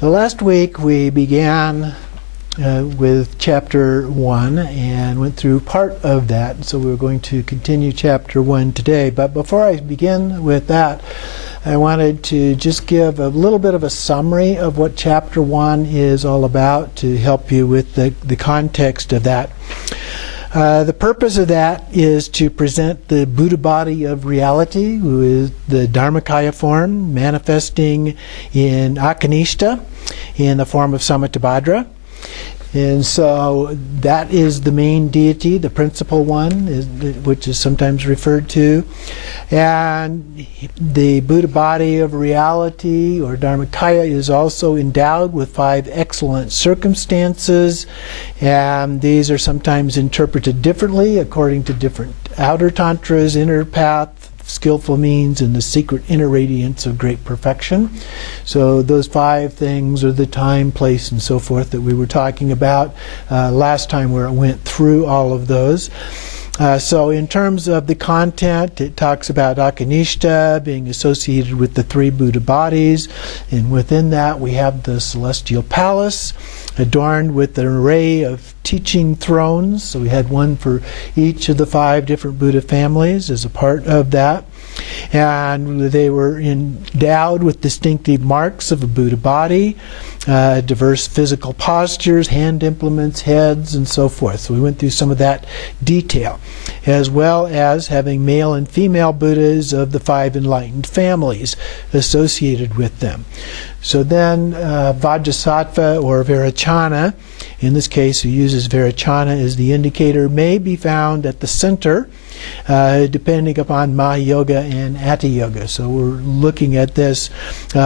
So last week we began with chapter 1 and went through part of that. So we're going to continue chapter 1 today. But before I begin with that, I wanted to just give a little bit of a summary of what chapter 1 is all about to help you with the context of that. The purpose of that is to present the Buddha body of reality, who is the Dharmakaya form, manifesting in Akanishta in the form of Samattabhadra. And so that is the main deity, the principal one, which is sometimes referred to. And the Buddha body of reality, or Dharmakaya, is also endowed with 5 excellent circumstances. And these are sometimes interpreted differently according to different outer tantras, inner path, skillful means, and the secret inner radiance of great perfection. So those 5 things are the time, place, and so forth that we were talking about last time, where I went through all of those. So in terms of the content, it talks about Akanishta being associated with the 3 Buddha bodies, and within that we have the celestial palace adorned with an array of teaching thrones. So we had one for each of the 5 different Buddha families as a part of that. And they were endowed with distinctive marks of a Buddha body, diverse physical postures, hand implements, heads, and so forth. So we went through some of that detail, as well as having male and female Buddhas of the 5 enlightened families associated with them. So then Vajrasattva, or Vairocana, in this case who uses Vairocana as the indicator, may be found at the center, depending upon Mahayoga and Hatha Yoga. So we're looking at this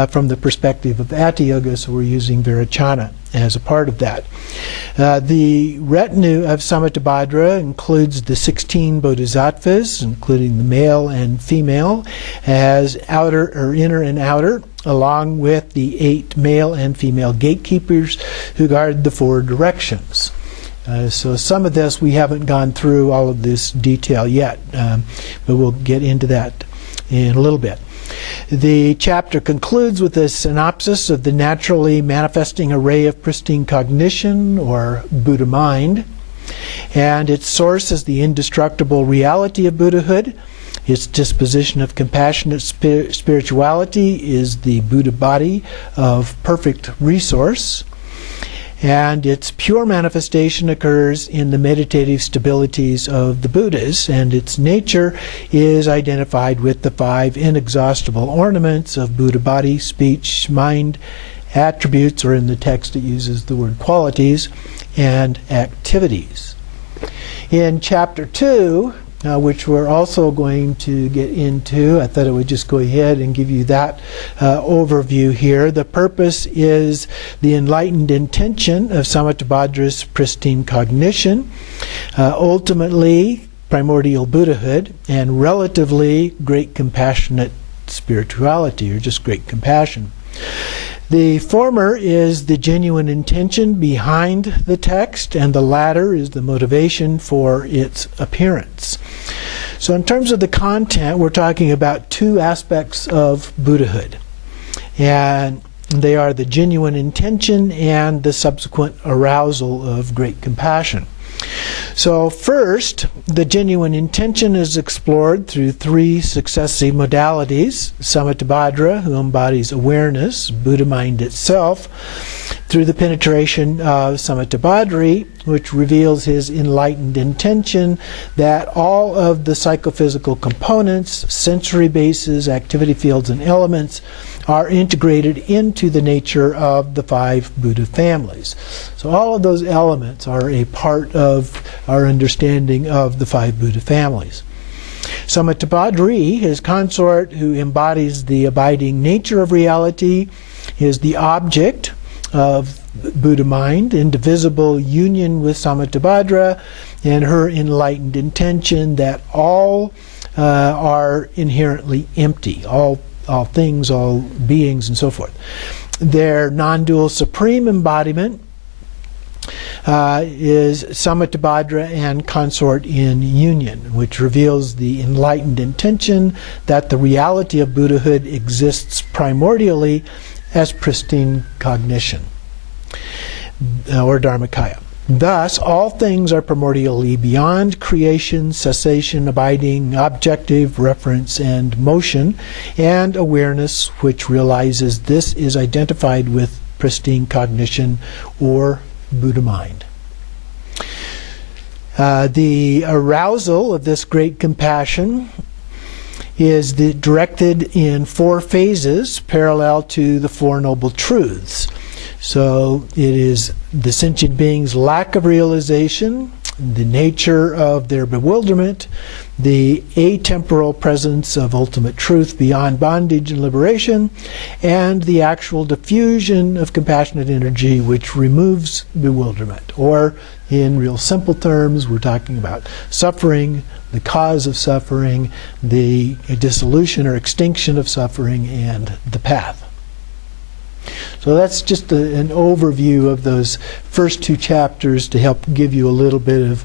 from the perspective of Hatha Yoga, so we're using Vairocana as a part of that. The retinue of Samattabhadra includes the 16 bodhisattvas, including the male and female, as outer or inner and outer, along with the 8 male and female gatekeepers who guard the 4 directions. So some of this, we haven't gone through all of this detail yet, but we'll get into that in a little bit. The chapter concludes with a synopsis of the naturally manifesting array of pristine cognition, or Buddha mind, and its source is the indestructible reality of Buddhahood. Its disposition of compassionate spirituality is the Buddha body of perfect resource. And its pure manifestation occurs in the meditative stabilities of the Buddhas, and its nature is identified with the 5 inexhaustible ornaments of Buddha body, speech, mind, attributes, or in the text it uses the word qualities, and activities. In chapter 2, which we're also going to get into, I thought I would just go ahead and give you that overview here. The purpose is the enlightened intention of Samattabhadra's pristine cognition, ultimately primordial Buddhahood, and relatively great compassionate spirituality, or just great compassion. The former is the genuine intention behind the text, and the latter is the motivation for its appearance. So in terms of the content, we're talking about 2 aspects of Buddhahood, and they are the genuine intention and the subsequent arousal of great compassion. So first, the genuine intention is explored through 3 successive modalities: Samattabhadra, who embodies awareness, Buddha mind itself, through the penetration of Samattabhadri, which reveals his enlightened intention that all of the psychophysical components, sensory bases, activity fields, and elements are integrated into the nature of the 5 Buddha families. So all of those elements are a part of our understanding of the 5 Buddha families. Samattabhadri, his consort, who embodies the abiding nature of reality, is the object of Buddha mind, indivisible union with Samattabhadra, and her enlightened intention that all are inherently empty, all things, all beings, and so forth. Their non-dual supreme embodiment is Samattabhadra and consort in union, which reveals the enlightened intention that the reality of Buddhahood exists primordially as pristine cognition, or Dharmakaya. Thus, all things are primordially beyond creation, cessation, abiding, objective, reference, and motion, and awareness which realizes this is identified with pristine cognition or Buddha mind. The arousal of this great compassion is directed in 4 phases parallel to the Four Noble Truths. So it is the sentient being's lack of realization, the nature of their bewilderment, the atemporal presence of ultimate truth beyond bondage and liberation, and the actual diffusion of compassionate energy which removes bewilderment. Or, in real simple terms, we're talking about suffering, the cause of suffering, the dissolution or extinction of suffering, and the path. So that's just an overview of those first 2 chapters to help give you a little bit of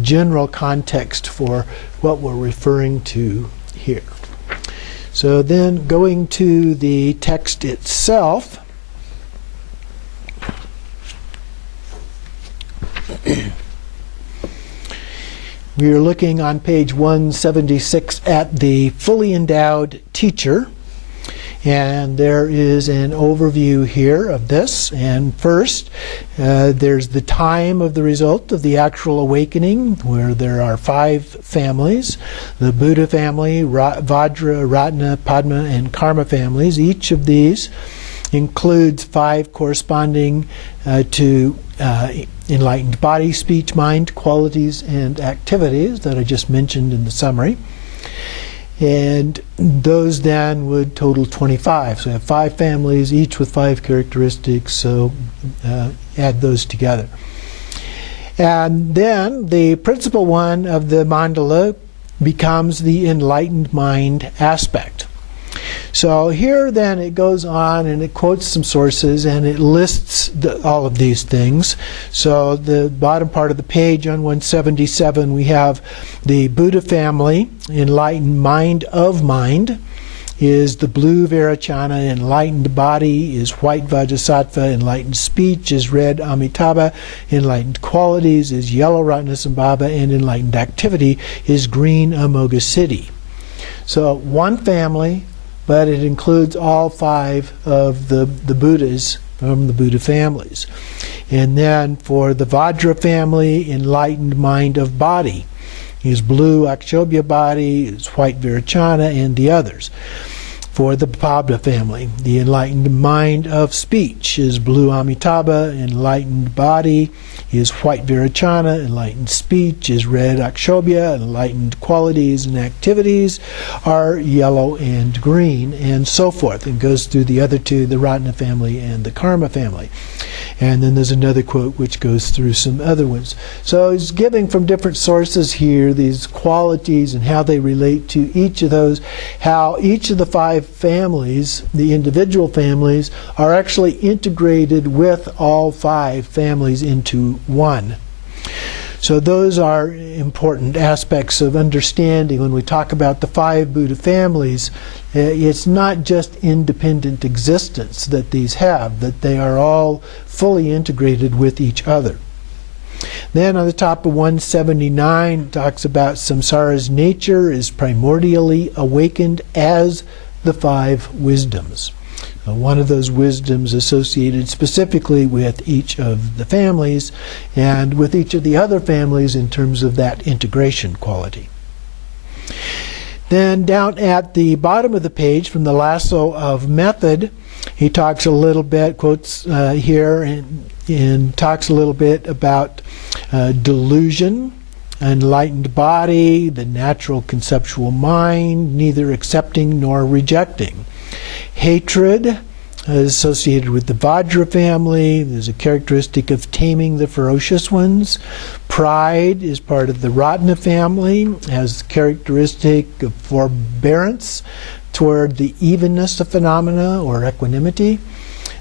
general context for what we're referring to here. So then going to the text itself, we are looking on page 176 at the fully endowed teacher. And there is an overview here of this. And first, there's the time of the result of the actual awakening, where there are 5 families: the Buddha family, Vajra, Ratna, Padma, and Karma families. Each of these includes 5 corresponding to enlightened body, speech, mind, qualities, and activities that I just mentioned in the summary. And those then would total 25. So we have 5 families, each with 5 characteristics, so add those together. And then the principal one of the mandala becomes the enlightened mind aspect. So here then it goes on and it quotes some sources and it lists all of these things. So the bottom part of the page on 177 we have the Buddha family, enlightened mind of mind, is the blue Vairocana, enlightened body is white Vajrasattva, enlightened speech is red Amitabha, enlightened qualities is yellow Ratnasambhava, and enlightened activity is green Amoghasiddhi. So one family, but it includes all 5 of the Buddhas from the Buddha families. And then for the Vajra family, enlightened mind of body is blue Akshobhya body, is white Vairocana, and the others. For the Padma family, the enlightened mind of speech is blue Amitabha, enlightened body is white Vairocana, enlightened speech is red Akshobhya, enlightened qualities and activities are yellow and green, and so forth. And goes through the other 2, the Ratna family and the Karma family. And then there's another quote which goes through some other ones. So he's giving from different sources here these qualities and how they relate to each of those, how each of the 5 families, the individual families, are actually integrated with all 5 families into one. So those are important aspects of understanding when we talk about the 5 Buddha families. It's not just independent existence that these have, that they are all fully integrated with each other. Then on the top of 179 it talks about samsara's nature is primordially awakened as the 5 wisdoms. One of those wisdoms associated specifically with each of the families and with each of the other families in terms of that integration quality. Then down at the bottom of the page from the lasso of method, he talks a little bit, quotes here, and talks a little bit about delusion, enlightened body, the natural conceptual mind, neither accepting nor rejecting. Hatred is associated with the Vajra family. There's a characteristic of taming the ferocious ones. Pride is part of the Ratna family, has characteristic of forbearance toward the evenness of phenomena or equanimity.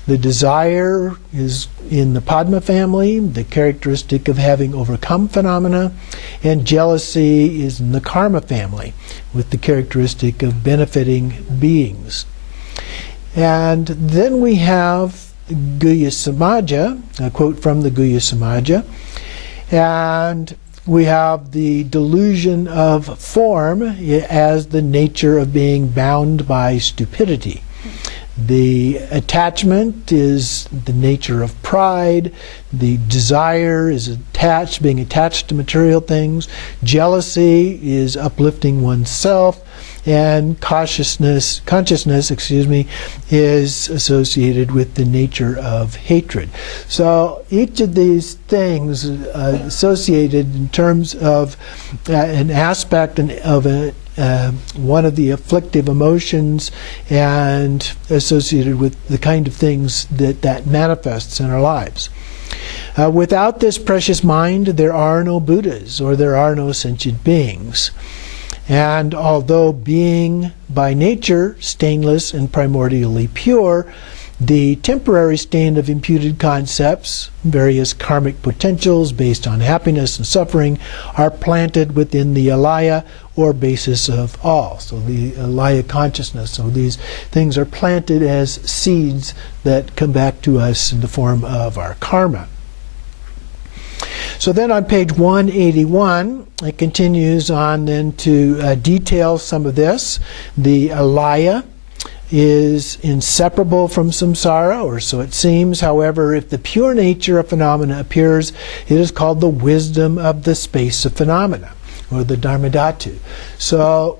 The desire is in the Padma family, the characteristic of having overcome phenomena. And jealousy is in the Karma family, with the characteristic of benefiting beings. And then we have Guhyagarbha, a quote from the Guhyagarbha, and we have the delusion of form as the nature of being bound by stupidity. The attachment is the nature of pride. The desire is being attached to material things. Jealousy is uplifting oneself. And consciousness, is associated with the nature of hatred. So each of these things associated in terms of an aspect of one of the afflictive emotions and associated with the kind of things that manifests in our lives. Without this precious mind, there are no Buddhas or there are no sentient beings. And although being by nature stainless and primordially pure, the temporary stain of imputed concepts, various karmic potentials based on happiness and suffering, are planted within the alaya or basis of all. So the alaya consciousness. So these things are planted as seeds that come back to us in the form of our karma. So then on page 181, it continues on then to detail some of this. The alaya is inseparable from samsara, or so it seems. However, if the pure nature of phenomena appears, it is called the wisdom of the space of phenomena, or the dharmadhatu. So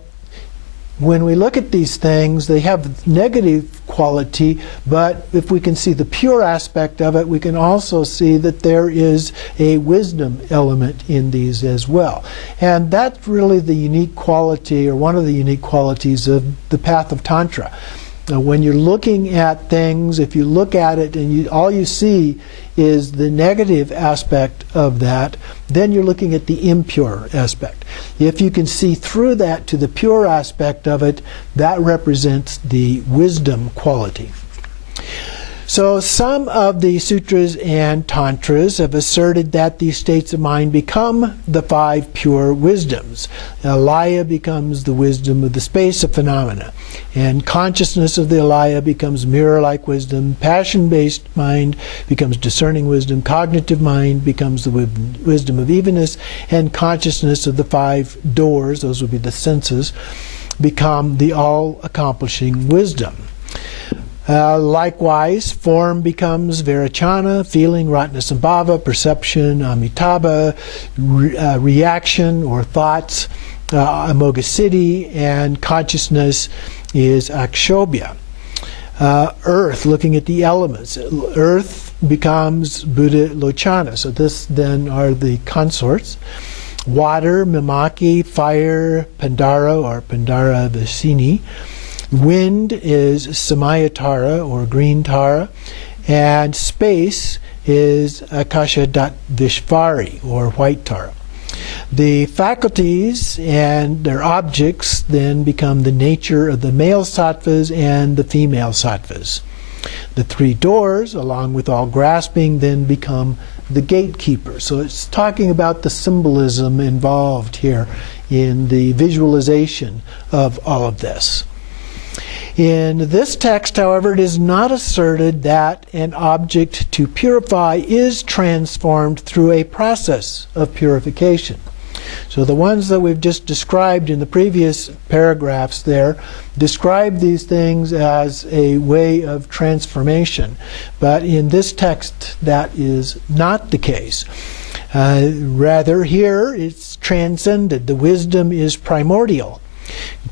when we look at these things, they have negative quality, but if we can see the pure aspect of it, we can also see that there is a wisdom element in these as well. And that's really the unique quality, or one of the unique qualities of the path of Tantra. Now, when you're looking at things, if you look at it and all you see is the negative aspect of that, then you're looking at the impure aspect. If you can see through that to the pure aspect of it, that represents the wisdom quality. So some of the sutras and tantras have asserted that these states of mind become the five pure wisdoms. Alaya becomes the wisdom of the space of phenomena, and consciousness of the alaya becomes mirror-like wisdom. Passion-based mind becomes discerning wisdom. Cognitive mind becomes the wisdom of evenness, and consciousness of the five doors, those would be the senses, become the all-accomplishing wisdom. Likewise, form becomes Vairocana, feeling, Ratnasambhava, perception, Amitabha, reaction or thoughts, Amoghasiddhi, and consciousness is Akshobhya. Earth, looking at the elements. Earth becomes Buddha Lochana. So this then are the consorts. Water, Mimaki, fire, Pandara or Pandara Vasini. Wind is Samayatara or green Tara, and space is Akasha Vishvari or white Tara. The faculties and their objects then become the nature of the male sattvas and the female sattvas. The three doors, along with all grasping, then become the gatekeeper. So it's talking about the symbolism involved here in the visualization of all of this. In this text, however, it is not asserted that an object to purify is transformed through a process of purification. So the ones that we've just described in the previous paragraphs there describe these things as a way of transformation. But in this text, that is not the case. Rather, here it's transcended. The wisdom is primordial.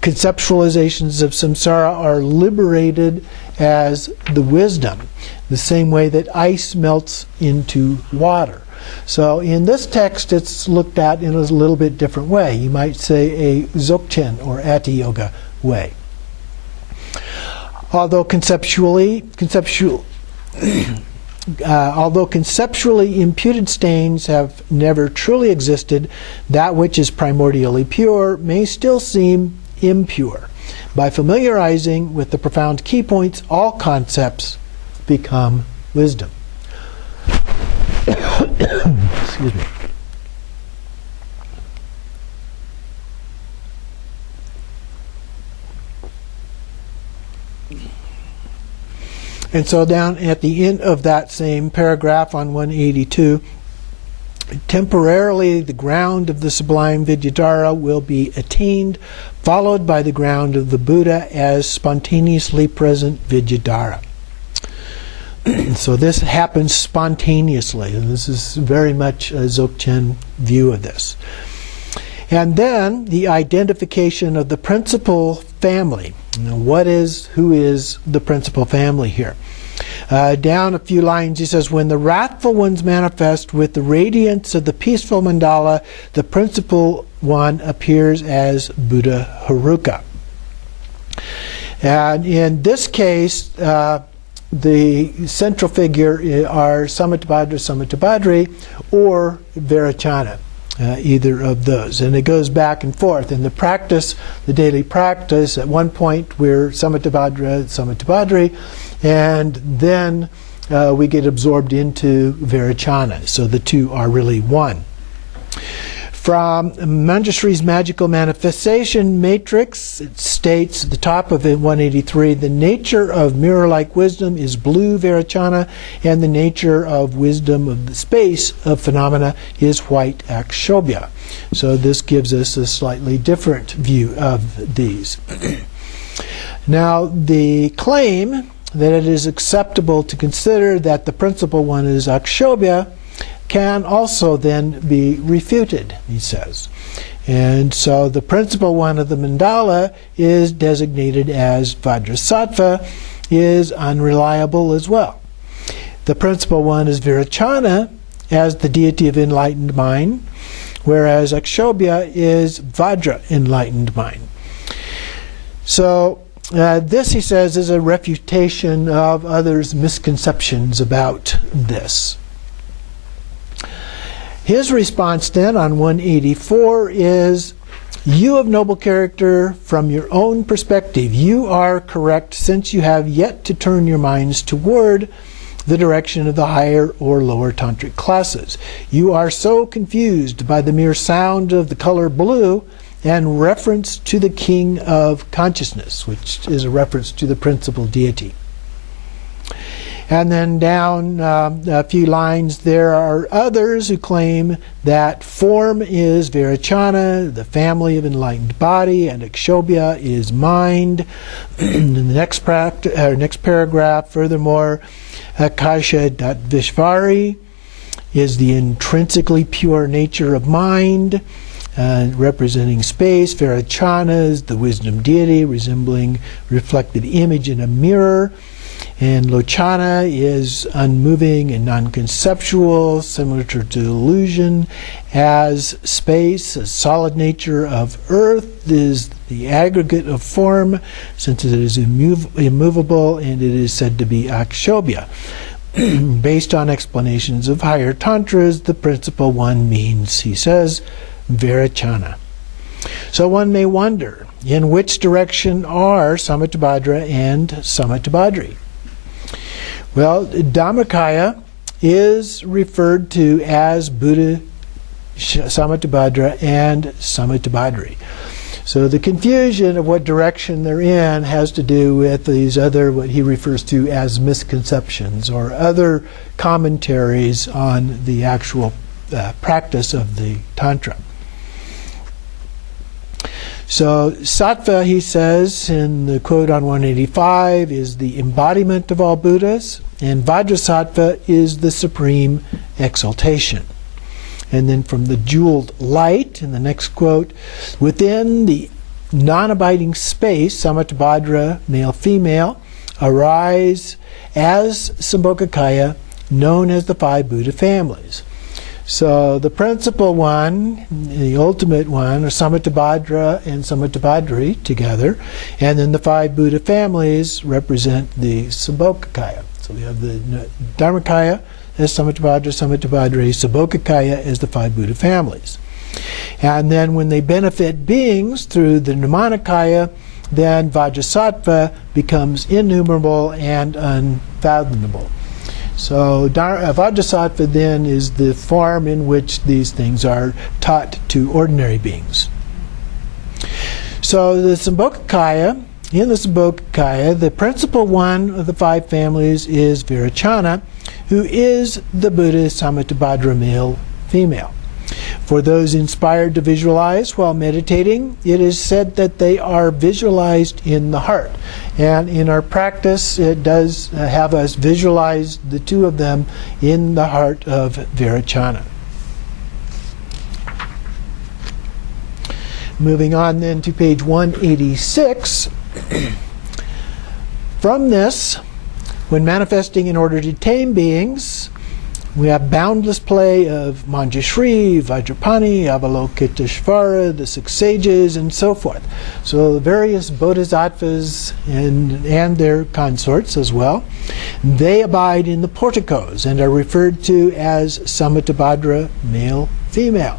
Conceptualizations of samsara are liberated as the wisdom, the same way that ice melts into water. So in this text, it's looked at in a little bit different way. You might say a Dzogchen or Ati Yoga way. Although conceptually imputed stains have never truly existed, that which is primordially pure may still seem impure. By familiarizing with the profound key points, all concepts become wisdom. Excuse me. And so down at the end of that same paragraph on 182, temporarily the ground of the sublime Vidyadhara will be attained, followed by the ground of the Buddha as spontaneously present Vidyadhara. So this happens spontaneously, and this is very much a Dzogchen view of this. And then the identification of the principal family. Now, who is the principal family here? Down a few lines, he says, when the wrathful ones manifest with the radiance of the peaceful mandala, the principal one appears as Buddha Haruka. And in this case, the central figure are Samattabhadra, Samattabhadri, or Vairocana, either of those. And it goes back and forth. In the practice, the daily practice, at one point we're Samattabhadra, Samattabhadri, and then we get absorbed into Vairocana. So the two are really one. From Manjushri's Magical Manifestation Matrix, it states at the top of it, 183, the nature of mirror-like wisdom is blue Vairocana, and the nature of wisdom of the space of phenomena is white Akshobhya. So this gives us a slightly different view of these. Now, the claim that it is acceptable to consider that the principal one is Akshobhya can also then be refuted, he says. And so the principal one of the mandala is designated as Vajrasattva, is unreliable as well. The principal one is Vairocana as the deity of enlightened mind, whereas Akshobhya is Vajra, enlightened mind. So this, he says, is a refutation of others' misconceptions about this. His response then on 184 is, you of noble character, from your own perspective, you are correct since you have yet to turn your minds toward the direction of the higher or lower tantric classes. You are so confused by the mere sound of the color blue and reference to the king of consciousness, which is a reference to the principal deity. And then down a few lines, there are others who claim that form is Vairocana, the family of enlightened body, and Akshobhya is mind. In the next paragraph, furthermore, Akasha.Vishvari is the intrinsically pure nature of mind, representing space. Vairocana is the wisdom deity, resembling reflected image in a mirror. And Lochana is unmoving and non-conceptual, similar to illusion. As space, a solid nature of earth, is the aggregate of form, since it is immovable, and it is said to be Akshobhya. Based on explanations of higher tantras, the principal one means, he says, Vairocana. So one may wonder, in which direction are Samattabhadra and Samattabhadri? Well, Dhammakaya is referred to as Buddha Samattabhadra and Samattabhadri. So the confusion of what direction they're in has to do with these other, what he refers to as misconceptions, or other commentaries on the actual practice of the Tantra. So Sattva, he says in the quote on 185, is the embodiment of all Buddhas, and Vajrasattva is the supreme exaltation. And then from the jeweled light, in the next quote, within the non-abiding space, Samattabhadra, male-female, arise as Sambhogakaya, known as the five Buddha families. So the principal one, the ultimate one, are Samattabhadra and Samattabhadri together, and then the five Buddha families represent the Sambhogakaya. So we have the Dharmakaya as Samattabhadra, Samattabhadri, Sambhogakaya as the five Buddha families. And then when they benefit beings through the Nirmanakaya, then Vajrasattva becomes innumerable and unfathomable. So Vajrasattva then is the form in which these things are taught to ordinary beings. So the Sambhogakaya in the Sambhogakaya, the principal one of the 5 families is Virachana, who is the Buddha's Samattabhadra male, female. For those inspired to visualize while meditating, it is said that they are visualized in the heart. And in our practice, it does have us visualize the 2 of them in the heart of Virachana. Moving on then to page 186. From this, when manifesting in order to tame beings, we have boundless play of Manjushri, Vajrapani, Avalokiteshvara, the 6 sages, and so forth. So the various bodhisattvas and their consorts as well, they abide in the porticos and are referred to as Samattabhadra, male, female.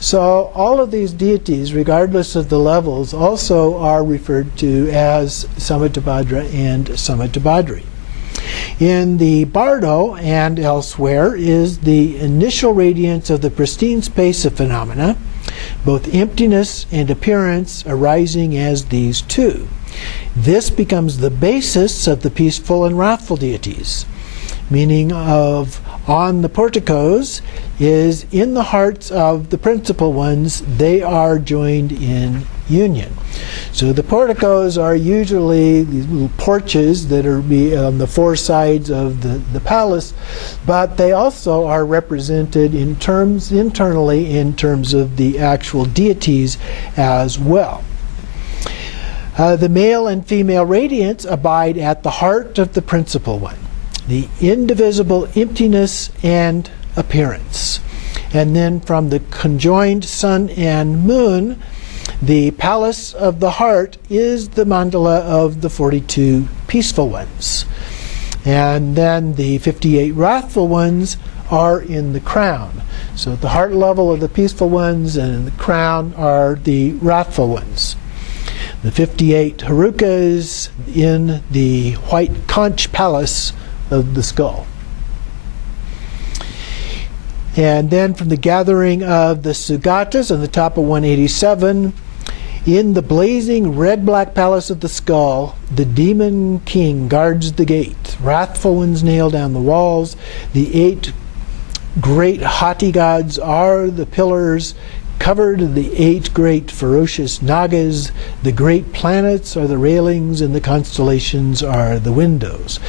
So all of these deities, regardless of the levels, also are referred to as Samattabhadra and Samattabhadri. In the Bardo and elsewhere is the initial radiance of the pristine space of phenomena, both emptiness and appearance arising as these 2. This becomes the basis of the peaceful and wrathful deities, meaning of on the porticos is in the hearts of the principal ones, they are joined in union. So the porticos are usually these little porches that are on the 4 sides of the palace, but they also are represented internally in terms of the actual deities as well. The male and female radiance abide at the heart of the principal one, the indivisible emptiness and appearance. And then from the conjoined sun and moon, the palace of the heart is the mandala of the 42 peaceful ones. And then the 58 wrathful ones are in the crown. So at the heart level are the peaceful ones, and in the crown are the wrathful ones. The 58 Harukas in the white conch palace of the skull. And then from the gathering of the Sugatas on the top of 187, in the blazing red-black palace of the skull, the demon king guards the gate. Wrathful ones nail down the walls. The 8 great haughty gods are the pillars, covered the 8 great ferocious nagas. The great planets are the railings, and the constellations are the windows.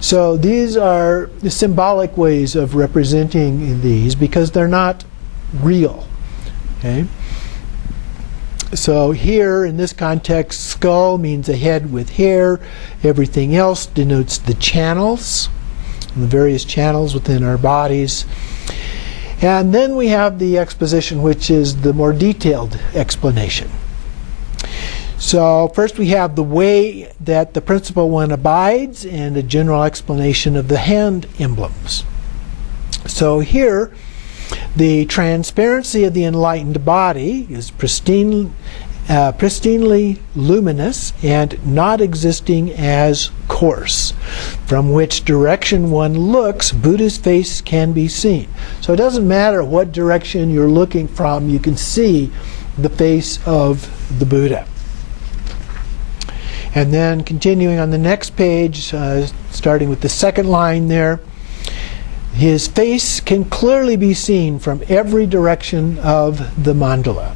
So these are the symbolic ways of representing these, because they're not real. Okay? So here, in this context, skull means a head with hair. Everything else denotes the channels, the various channels within our bodies. And then we have the exposition, which is the more detailed explanation. So first we have the way that the principal one abides and a general explanation of the hand emblems. So here, the transparency of the enlightened body is pristinely luminous and not existing as coarse. From which direction one looks, Buddha's face can be seen. So it doesn't matter what direction you're looking from, you can see the face of the Buddha. And then continuing on the next page, starting with the 2nd line there, his face can clearly be seen from every direction of the mandala.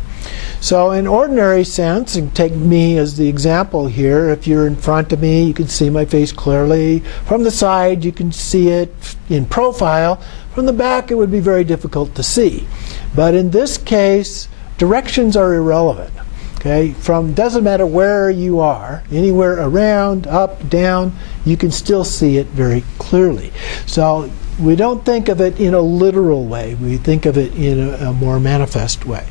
So in ordinary sense, and take me as the example here, if you're in front of me, you can see my face clearly. From the side, you can see it in profile. From the back, it would be very difficult to see. But in this case, directions are irrelevant. Okay? Doesn't matter where you are, anywhere around, up, down, you can still see it very clearly. So we don't think of it in a literal way. We think of it in a more manifest way.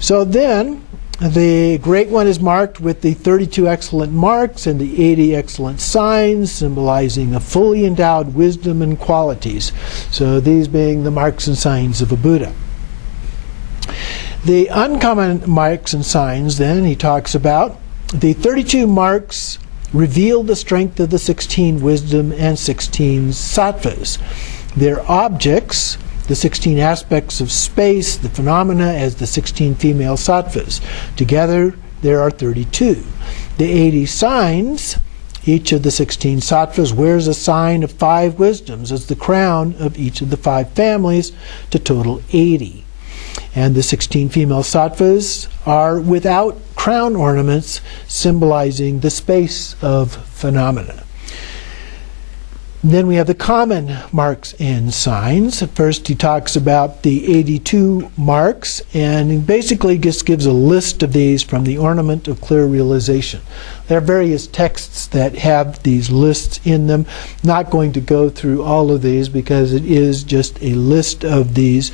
So then, the Great One is marked with the 32 excellent marks and the 80 excellent signs, symbolizing a fully endowed wisdom and qualities. So these being the marks and signs of a Buddha. The uncommon marks and signs, then, he talks about. The 32 marks reveal the strength of the 16 wisdom and 16 sattvas. Their objects, the 16 aspects of space, the phenomena as the 16 female sattvas. Together there are 32. the 80 signs, each of the 16 sattvas wears a sign of 5 wisdoms as the crown of each of the 5 families, to total 80. And the 16 female sattvas are without crown ornaments, symbolizing the space of phenomena. Then we have the common marks and signs. First he talks about the 82 marks, and he basically just gives a list of these from the Ornament of Clear Realization. There are various texts that have these lists in them. Not going to go through all of these because it is just a list of these.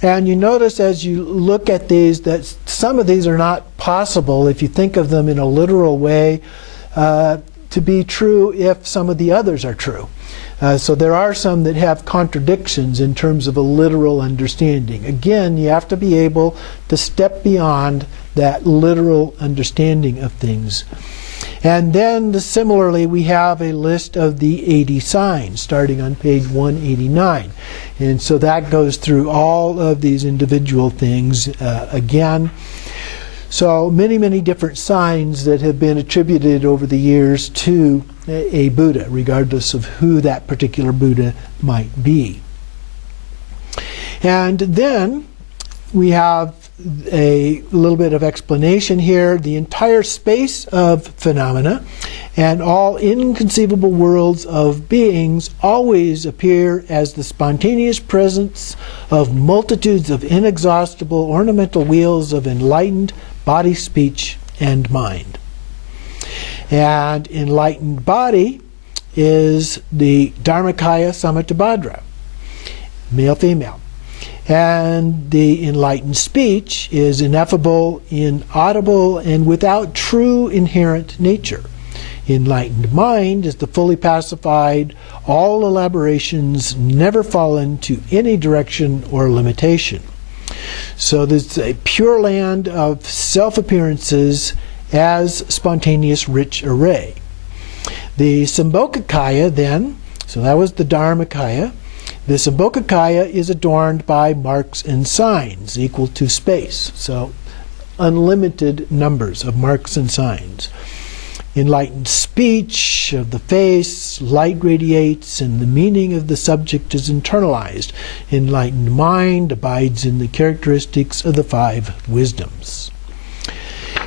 And you notice as you look at these that some of these are not possible, if you think of them in a literal way, to be true if some of the others are true. So there are some that have contradictions in terms of a literal understanding. Again, you have to be able to step beyond that literal understanding of things. And then similarly we have a list of the 80 signs starting on page 189. And so that goes through all of these individual things again. So many different signs that have been attributed over the years to a Buddha, regardless of who that particular Buddha might be. And then we have a little bit of explanation here. The entire space of phenomena and all inconceivable worlds of beings always appear as the spontaneous presence of multitudes of inexhaustible ornamental wheels of enlightened body, speech, and mind. And enlightened body is the Dharmakaya Samattabhadra, male, female. And the enlightened speech is ineffable, inaudible, and without true inherent nature. Enlightened mind is the fully pacified, all elaborations never fall into any direction or limitation. So there's a pure land of self-appearances as spontaneous rich array. The Sambhogakaya then, so that was the Dharmakaya. The Sambhogakaya is adorned by marks and signs equal to space. So unlimited numbers of marks and signs. Enlightened speech of the face, light radiates, and the meaning of the subject is internalized. Enlightened mind abides in the characteristics of the 5 wisdoms.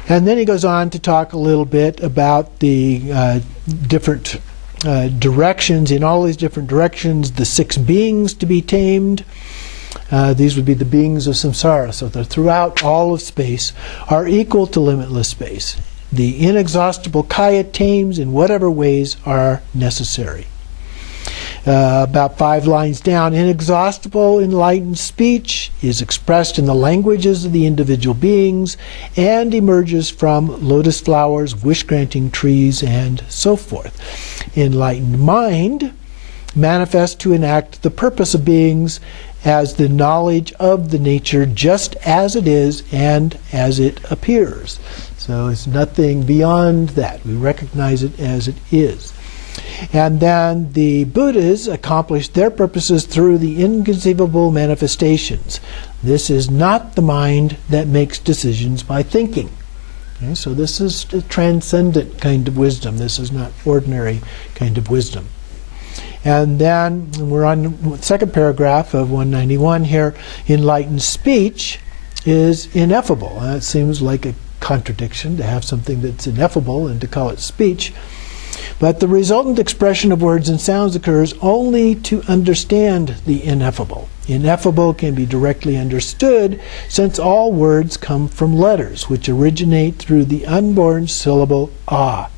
And then he goes on to talk a little bit about the different directions. In all these different directions, the 6 beings to be tamed. These would be the beings of samsara. So they're throughout all of space, are equal to limitless space. The inexhaustible kaya tames in whatever ways are necessary. About 5 lines down, inexhaustible enlightened speech is expressed in the languages of the individual beings and emerges from lotus flowers, wish-granting trees, and so forth. Enlightened mind manifests to enact the purpose of beings as the knowledge of the nature just as it is and as it appears. So it's nothing beyond that. We recognize it as it is. And then the Buddhas accomplished their purposes through the inconceivable manifestations. This is not the mind that makes decisions by thinking. Okay, so this is a transcendent kind of wisdom. This is not ordinary kind of wisdom. And then we're on the second paragraph of 191 here. Enlightened speech is ineffable. It seems like a contradiction to have something that's ineffable and to call it speech. But the resultant expression of words and sounds occurs only to understand the ineffable. Ineffable can be directly understood since all words come from letters which originate through the unborn syllable ah.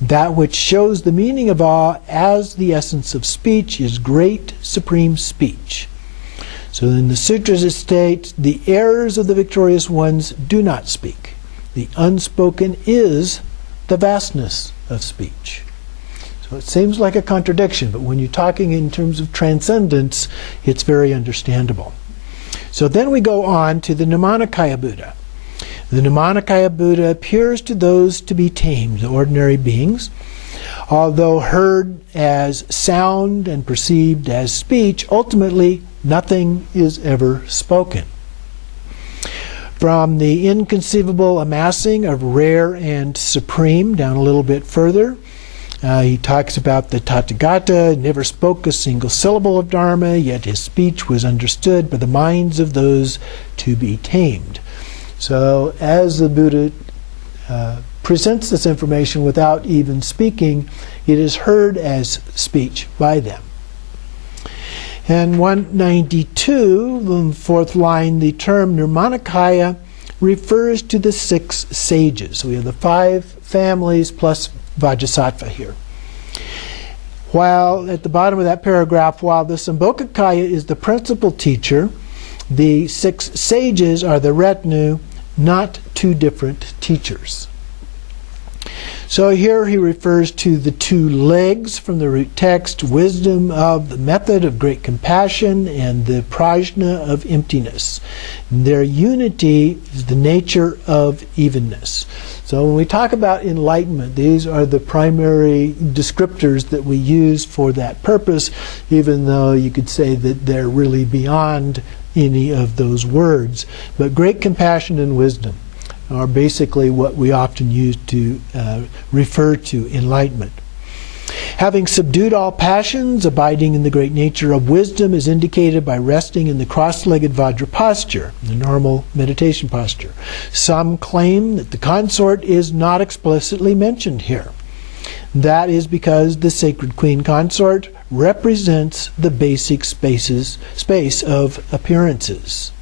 That which shows the meaning of ah as the essence of speech is great supreme speech. So in the sutras it states, the errors of the victorious ones do not speak. The unspoken is the vastness of speech. So it seems like a contradiction, but when you're talking in terms of transcendence, it's very understandable. So then we go on to the Nirmanakaya Buddha. The Nirmanakaya Buddha appears to those to be tamed, the ordinary beings. Although heard as sound and perceived as speech, ultimately nothing is ever spoken. From the inconceivable amassing of rare and supreme, down a little bit further, he talks about the Tathagata never spoke a single syllable of Dharma, yet his speech was understood by the minds of those to be tamed. So as the Buddha presents this information without even speaking, it is heard as speech by them. And 192, the fourth line, the term Nirmanakaya refers to the 6 sages. So we have the 5 families plus Vajrasattva here. While at the bottom of that paragraph, while the Sambhogakaya is the principal teacher, the 6 sages are the retinue, not 2 different teachers. So here he refers to the 2 legs from the root text, wisdom of the method of great compassion and the prajna of emptiness. Their unity is the nature of evenness. So when we talk about enlightenment, these are the primary descriptors that we use for that purpose, even though you could say that they're really beyond any of those words. But great compassion and wisdom are basically what we often use to refer to enlightenment. Having subdued all passions, abiding in the great nature of wisdom is indicated by resting in the cross-legged Vajra posture, the normal meditation posture. Some claim that the consort is not explicitly mentioned here. That is because the sacred queen consort represents the basic space of appearances.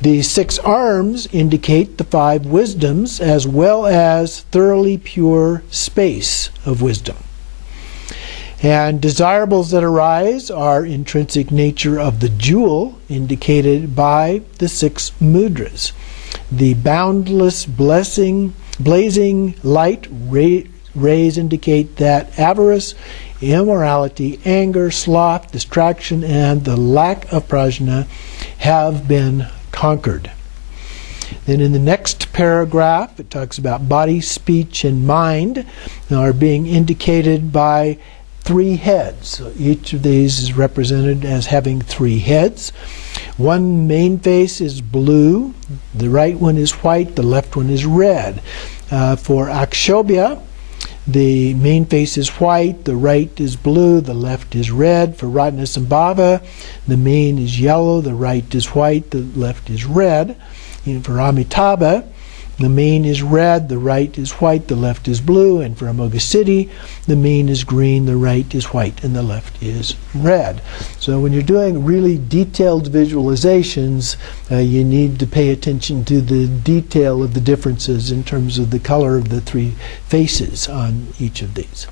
The 6 arms indicate the 5 wisdoms as well as thoroughly pure space of wisdom. And desirables that arise are intrinsic nature of the jewel indicated by the 6 mudras. The boundless blazing light rays indicate that avarice, immorality, anger, sloth, distraction, and the lack of prajna have been conquered. Then in the next paragraph, it talks about body, speech, and mind are being indicated by 3 heads. So each of these is represented as having 3 heads. One main face is blue, the right one is white, the left one is red. For Akshobhya, the main face is white, the right is blue, the left is red. For Ratnasambhava, the main is yellow, the right is white, the left is red. And for Amitabha, the main is red, the right is white, the left is blue. And for Amoghasiddhi, the main is green, the right is white, and the left is red. So when you're doing really detailed visualizations, you need to pay attention to the detail of the differences in terms of the color of the 3 faces on each of these.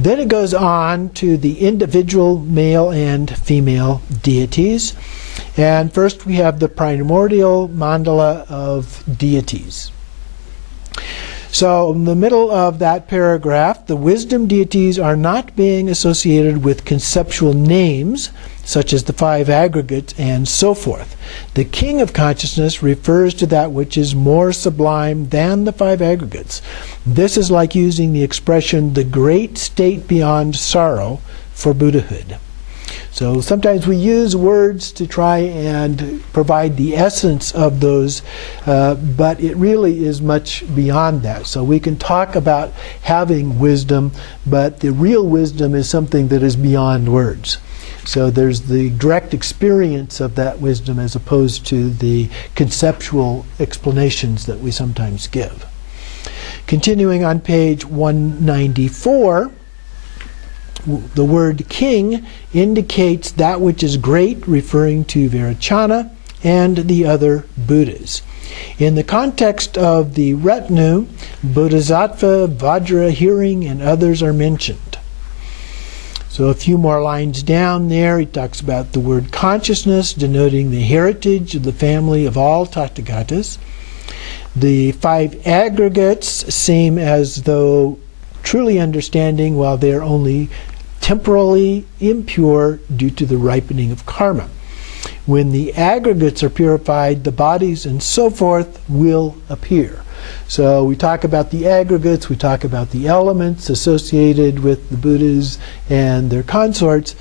Then it goes on to the individual male and female deities. And first we have the primordial mandala of deities. So in the middle of that paragraph, the wisdom deities are not being associated with conceptual names, such as the 5 aggregates and so forth. The king of consciousness refers to that which is more sublime than the 5 aggregates. This is like using the expression, the great state beyond sorrow, for Buddhahood. So sometimes we use words to try and provide the essence of those, but it really is much beyond that. So we can talk about having wisdom, but the real wisdom is something that is beyond words. So there's the direct experience of that wisdom as opposed to the conceptual explanations that we sometimes give. Continuing on page 194, the word king indicates that which is great, referring to Vairocana and the other Buddhas. In the context of the retinue, Bodhisattva, Vajra, hearing, and others are mentioned. So a few more lines down there, he talks about the word consciousness, denoting the heritage of the family of all Tathagatas. The 5 aggregates seem as though truly understanding, while they are only temporally impure due to the ripening of karma. When the aggregates are purified, the bodies and so forth will appear. So we talk about the aggregates, we talk about the elements associated with the Buddhas and their consorts,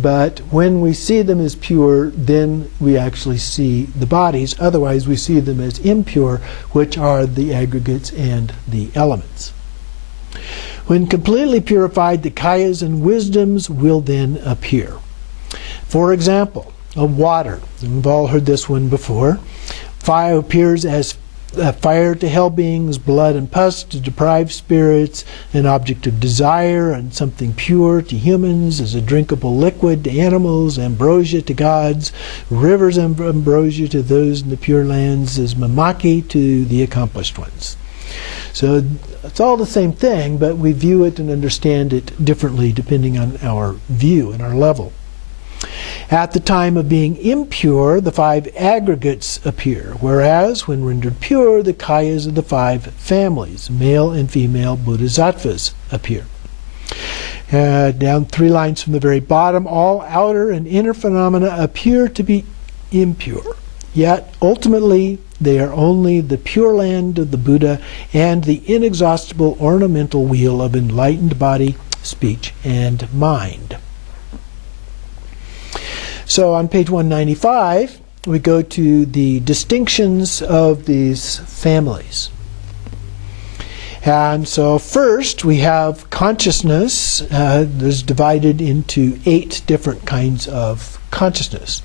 But when we see them as pure, then we actually see the bodies. Otherwise, we see them as impure, which are the aggregates and the elements. When completely purified, the kayas and wisdoms will then appear. For example, water. We've all heard this one before. Fire appears as fire to hell beings, blood and pus to deprived spirits, an object of desire and something pure to humans, as a drinkable liquid to animals, ambrosia to gods, rivers of ambrosia to those in the pure lands, as mamaki to the accomplished ones. So it's all the same thing, but we view it and understand it differently depending on our view and our level. At the time of being impure, the 5 aggregates appear, whereas when rendered pure, the kayas of the 5 families, male and female bodhisattvas, appear. Down 3 lines from the very bottom, all outer and inner phenomena appear to be impure, yet ultimately they are only the pure land of the Buddha and the inexhaustible ornamental wheel of enlightened body, speech, and mind. So on page 195, we go to the distinctions of these families. And so first we have consciousness. There's divided into 8 different kinds of consciousness.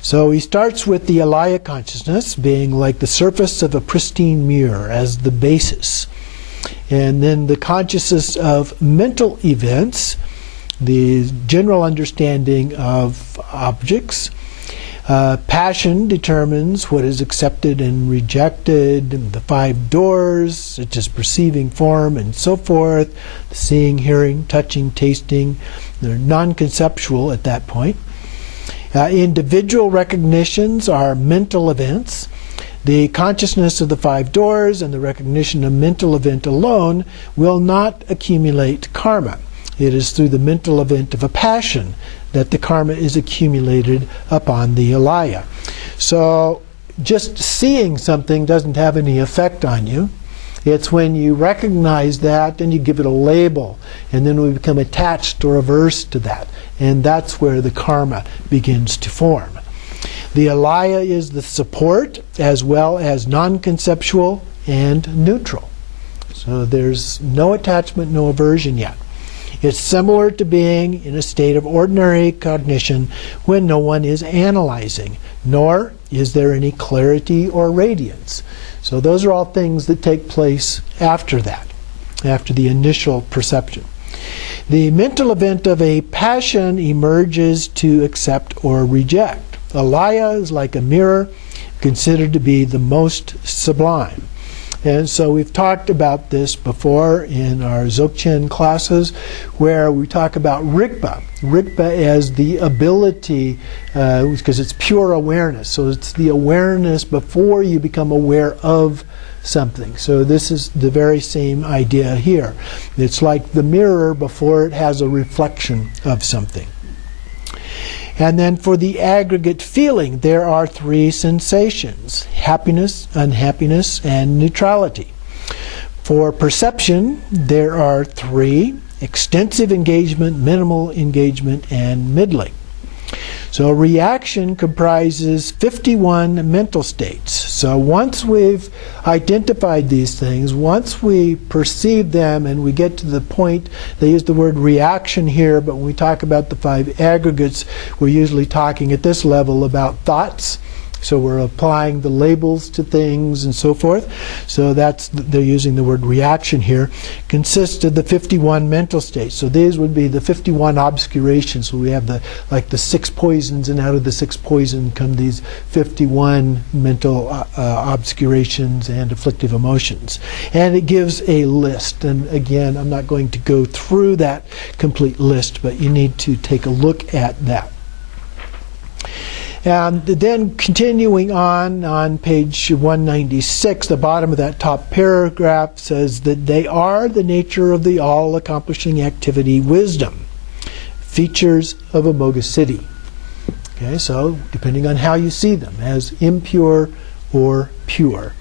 So he starts with the alaya consciousness, being like the surface of a pristine mirror as the basis. And then the consciousness of mental events, the general understanding of objects. Passion determines what is accepted and rejected, and the 5 doors, such as perceiving form and so forth, seeing, hearing, touching, tasting. They're non-conceptual at that point. Individual recognitions are mental events. The consciousness of the 5 doors and the recognition of mental event alone will not accumulate karma. It is through the mental event of a passion that the karma is accumulated upon the alaya. So just seeing something doesn't have any effect on you. It's when you recognize that and you give it a label, and then we become attached or averse to that. And that's where the karma begins to form. The alaya is the support as well as non-conceptual and neutral. So there's no attachment, no aversion yet. It's similar to being in a state of ordinary cognition when no one is analyzing, nor is there any clarity or radiance. So those are all things that take place after that, after the initial perception. The mental event of a passion emerges to accept or reject. Alaya is like a mirror, considered to be the most sublime. And so we've talked about this before in our Dzogchen classes, where we talk about Rigpa. Rigpa as the ability, because it's pure awareness. So it's the awareness before you become aware of something. So this is the very same idea here. It's like the mirror before it has a reflection of something. And then for the aggregate feeling, there are 3 sensations: happiness, unhappiness, and neutrality. For perception, there are 3: extensive engagement, minimal engagement, and middling. So reaction comprises 51 mental states. So once we've identified these things, once we perceive them and we get to the point, they use the word reaction here, but when we talk about the 5 aggregates, we're usually talking at this level about thoughts. So we're applying the labels to things and so forth. So they're using the word reaction here. Consists of the 51 mental states. So these would be the 51 obscurations. So we have the 6 poisons, and out of the 6 poison come these 51 mental obscurations and afflictive emotions. And it gives a list. And again, I'm not going to go through that complete list, but you need to take a look at that. And then continuing on page 196, the bottom of that top paragraph says that they are the nature of the all-accomplishing activity wisdom, features of Amoga City. Okay, so depending on how you see them, as impure or pure.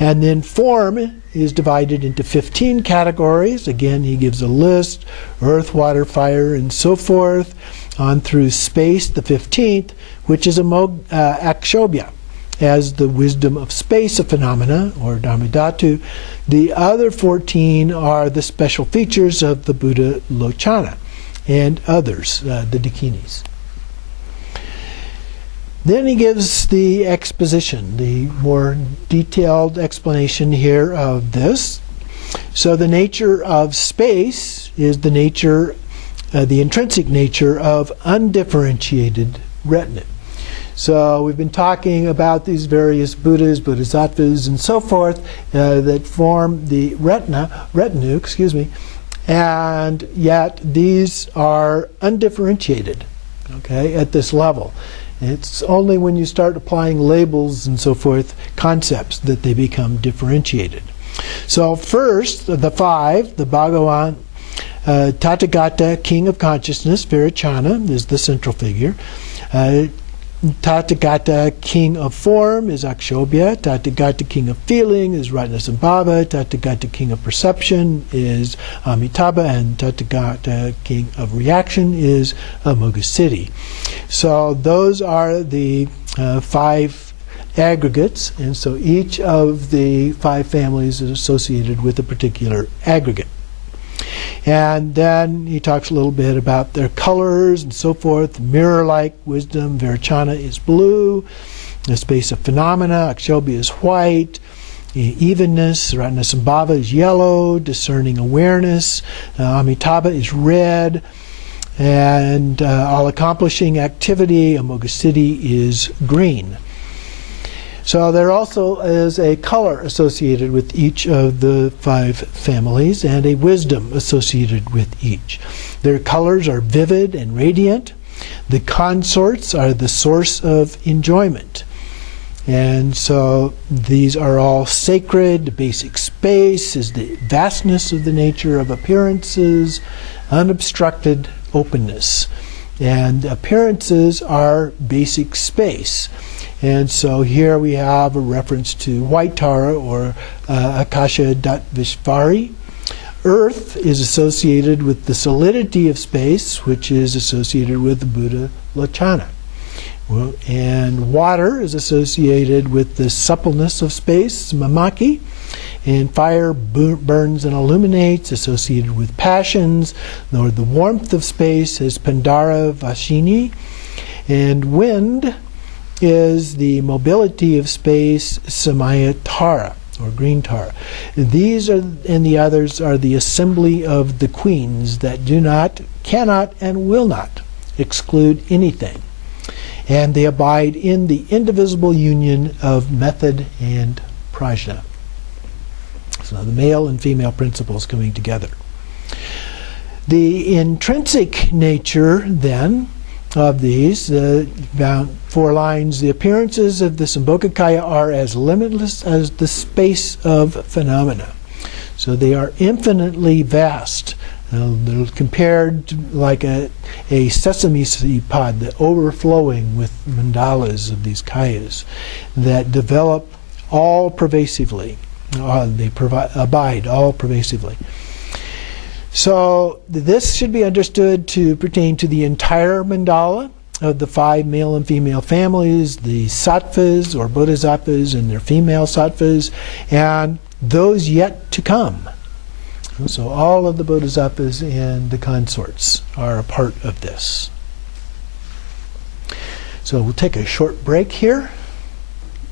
And then form is divided into 15 categories. Again, he gives a list: earth, water, fire, and so forth, on through space, the 15th, which is akshobhya, as the wisdom of space, a phenomena, or dharmadhatu. The other 14 are the special features of the Buddha Lochana and others, the dakinis. Then he gives the exposition, the more detailed explanation here of this. So the nature of space is the nature, the intrinsic nature of undifferentiated retina. So we've been talking about these various Buddhas, Bodhisattvas, and so forth that form the retinue, and yet these are undifferentiated, okay, at this level. It's only when you start applying labels and so forth, concepts, that they become differentiated. So first, the 5, the Bhagavan Tathagata, King of Consciousness, Virachana, is the central figure. Tathagata, King of Form, is Akshobhya. Tathagata, King of Feeling, is Ratnasambhava. Tathagata, King of Perception, is Amitabha. And Tathagata, King of Reaction, is Amoghasiddhi. So those are the 5 aggregates, and so each of the 5 families is associated with a particular aggregate. And then he talks a little bit about their colors and so forth. Mirror-like wisdom, Virachana, is blue. The space of phenomena, Akshobhya, is white. Evenness, Ratnasambhava, is yellow. Discerning awareness, Amitabha, is red. And all-accomplishing activity, Amoghasiddhi, is green. So there also is a color associated with each of the 5 families and a wisdom associated with each. Their colors are vivid and radiant. The consorts are the source of enjoyment. And so these are all sacred. The basic space is the vastness of the nature of appearances, unobstructed openness. And appearances are basic space. And so here we have a reference to White Tara, or Akasha Datvishvari. Earth is associated with the solidity of space, which is associated with the Buddha Lochana. And water is associated with the suppleness of space, Mamaki. And fire burns and illuminates, associated with passions. Or the warmth of space is Pandara Vashini. And wind is the mobility of space, Samaya Tara, or green Tara. These are, and the others are the assembly of the queens that do not, cannot, and will not exclude anything. And they abide in the indivisible union of method and prajna. So the male and female principles coming together. The intrinsic nature, then, of these, about 4 lines: the appearances of the Sambhogakaya are as limitless as the space of phenomena. So they are infinitely vast. They're compared to like a sesame seed pod, that overflowing with mandalas of these kayas that develop all pervasively. They abide all pervasively. So this should be understood to pertain to the entire mandala of the 5 male and female families, the sattvas or bodhisattvas and their female sattvas, and those yet to come. So all of the bodhisattvas and the consorts are a part of this. So we'll take a short break here.